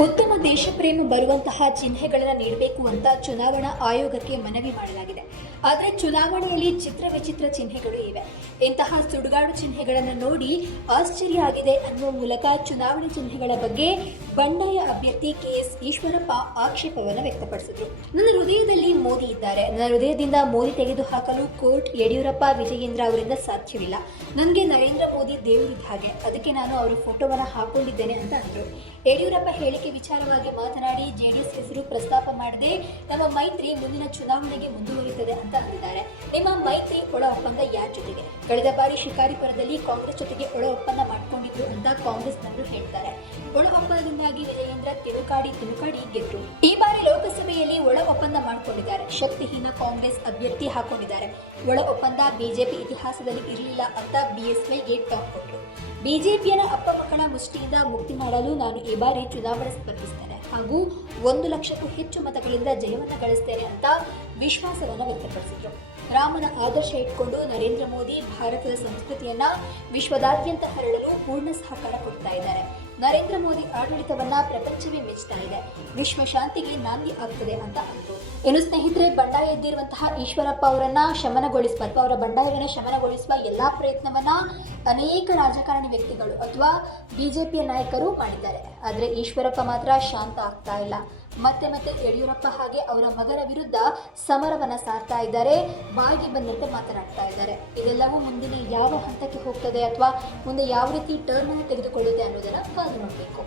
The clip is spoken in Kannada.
ಉತ್ತಮ ದೇಶಪ್ರೇಮ ಬರುವಂತಹ ಚಿಹ್ನೆಗಳನ್ನು ನೀಡಬೇಕು ಅಂತ ಚುನಾವಣಾ ಆಯೋಗಕ್ಕೆ ಮನವಿ ಮಾಡಲಾಗಿದೆ. ಆದರೆ ಚುನಾವಣೆಯಲ್ಲಿ ಚಿತ್ರ ವಿಚಿತ್ರ ಚಿಹ್ನೆಗಳು ಇವೆ. ಇಂತಹ ಸುಡುಗಾಡು ಚಿಹ್ನೆಗಳನ್ನು ನೋಡಿ ಆಶ್ಚರ್ಯ ಆಗಿದೆ ಅನ್ನುವ ಮೂಲಕ ಚುನಾವಣೆ ಚಿಹ್ನೆಗಳ ಬಗ್ಗೆ ಬಂಡಾಯ ಅಭ್ಯರ್ಥಿ ಕೆಎಸ್ ಈಶ್ವರಪ್ಪ ಆಕ್ಷೇಪವನ್ನು ವ್ಯಕ್ತಪಡಿಸಿದರು. ನನ್ನ ಹೃದಯದಲ್ಲಿ ಮೋದಿ ಇದ್ದಾರೆ. ನನ್ನ ಹೃದಯದಿಂದ ಮೋದಿ ತೆಗೆದುಹಾಕಲು ಕೋರ್ಟ್, ಯಡಿಯೂರಪ್ಪ, ವಿಜಯೇಂದ್ರ ಅವರಿಂದ ಸಾಧ್ಯವಿಲ್ಲ. ನನಗೆ ನರೇಂದ್ರ ಮೋದಿ ದೇವರಿದ್ದ ಹಾಗೆ, ಅದಕ್ಕೆ ನಾನು ಅವರ ಫೋಟೋವನ್ನು ಹಾಕೊಂಡಿದ್ದೇನೆ ಅಂತ ಅಂದರು. ಯಡಿಯೂರಪ್ಪ ಹೇಳಿಕೆ ವಿಚಾರವಾಗಿ ಮಾತನಾಡಿ ಜೆಡಿಎಸ್ ಹೆಸರು ಪ್ರಸ್ತಾಪ ಮಾಡದೆ ನಮ್ಮ ಮೈತ್ರಿ ಮುಂದಿನ ಚುನಾವಣೆಗೆ ಮುಂದುವರಿಯುತ್ತದೆ ಅಂತ ಅಂದಿದ್ದಾರೆ. ನಿಮ್ಮ ಮೈತ್ರಿ ಒಳ ಒಪ್ಪಂದ ಯಾರ ಜೊತೆಗೆ? ಕಳೆದ ಬಾರಿ ಶಿಕಾರಿಪುರದಲ್ಲಿ ಕಾಂಗ್ರೆಸ್ ಜೊತೆಗೆ ಒಳ ಒಪ್ಪಂದ ಮಾಡಿಕೊಂಡಿದ್ರು ಅಂತ ಕಾಂಗ್ರೆಸ್ನವರು ಹೇಳ್ತಾರೆ. ಒಳ ಒಪ್ಪಂದದಿಂದಾಗಿ ವಿಜಯೇಂದ್ರ ತಿರುಕಾಡಿ ಗೆದ್ರು. ಈ ಬಾರಿ ಲೋಕಸಭೆಯಲ್ಲಿ ಒಳ ಒಪ್ಪಂದ ಮಾಡಿಕೊಂಡಿದ್ದಾರೆ. ಶಕ್ತಿಹೀನ ಕಾಂಗ್ರೆಸ್ ಅಭ್ಯರ್ಥಿ ಹಾಕೊಂಡಿದ್ದಾರೆ. ಒಳ ಒಪ್ಪಂದ ಬಿಜೆಪಿ ಇತಿಹಾಸದಲ್ಲಿ ಇರಲಿಲ್ಲ ಅಂತ ಬಿಎಸ್ವೈಗೆ ಟಾಪ್ ಕೊಟ್ಟರು. ಬಿಜೆಪಿಯನ್ನ ಅಪ್ಪ ಮಕ್ಕಳ ಮುಷ್ಟಿಯಿಂದ ಮುಕ್ತಿ ಮಾಡಲು ನಾನು ಈ ಬಾರಿ ಚುನಾವಣೆ ಸ್ಪರ್ಧಿಸ್ತೇನೆ ಹಾಗೂ 1 ಲಕ್ಷಕ್ಕೂ ಹೆಚ್ಚು ಮತಗಳಿಂದ ಜಯವನ್ನು ಗಳಿಸ್ತೇನೆ ಅಂತ ವಿಶ್ವಾಸವನ್ನು ವ್ಯಕ್ತಪಡಿಸಿದರು. ರಾಮನ ಆದರ್ಶ ಇಟ್ಕೊಂಡು ನರೇಂದ್ರ ಮೋದಿ ಭಾರತದ ಸಂಸ್ಕೃತಿಯನ್ನ ವಿಶ್ವದಾದ್ಯಂತ ಹರಡಲು ಪೂರ್ಣ ಸಹಕಾರ ಕೊಡ್ತಾ ಇದ್ದಾರೆ. ನರೇಂದ್ರ ಮೋದಿ ಆಡಳಿತವನ್ನ ಪ್ರಪಂಚವೇ ಮೆಚ್ಚುತ್ತಾ ಇದೆ. ವಿಶ್ವ ಶಾಂತಿಗೆ ನಾಂದಿ ಆಗ್ತದೆ ಅಂತ ಅಂದರು. ಇನ್ನು ಸ್ನೇಹಿತರೆ, ಬಂಡಾಯ ಎದ್ದಿರುವಂತಹ ಈಶ್ವರಪ್ಪ ಅವರನ್ನ ಶಮನಗೊಳಿಸುವ ಅಥವಾ ಅವರ ಬಂಡಾಯವನ್ನು ಶಮನಗೊಳಿಸುವ ಎಲ್ಲಾ ಪ್ರಯತ್ನವನ್ನ ಅನೇಕ ರಾಜಕಾರಣಿ ವ್ಯಕ್ತಿಗಳು ಅಥವಾ ಬಿಜೆಪಿಯ ನಾಯಕರು ಮಾಡಿದ್ದಾರೆ. ಆದರೆ ಈಶ್ವರಪ್ಪ ಮಾತ್ರ ಶಾಂತ ಆಗ್ತಾ ಇಲ್ಲ. ಮತ್ತೆ ಯಡಿಯೂರಪ್ಪ ಹಾಗೆ ಅವರ ಮಗನ ವಿರುದ್ಧ ಸಮರವನ್ನ ಸಾರ್ತಾ ಇದ್ದಾರೆ. ಬಾಯಿಗೆ ಬಂದಂತೆ ಮಾತನಾಡ್ತಾ ಇದ್ದಾರೆ. ಇದೆಲ್ಲವೂ ಮುಂದಿನ ಯಾವ ಹಂತಕ್ಕೆ ಹೋಗ್ತದೆ ಅಥವಾ ಮುಂದೆ ಯಾವ ರೀತಿ ಟರ್ನ್ ಅನ್ನು ತೆಗೆದುಕೊಳ್ಳುತ್ತೆ ಅನ್ನೋದನ್ನ ಕಾದು ನೋಡಬೇಕು.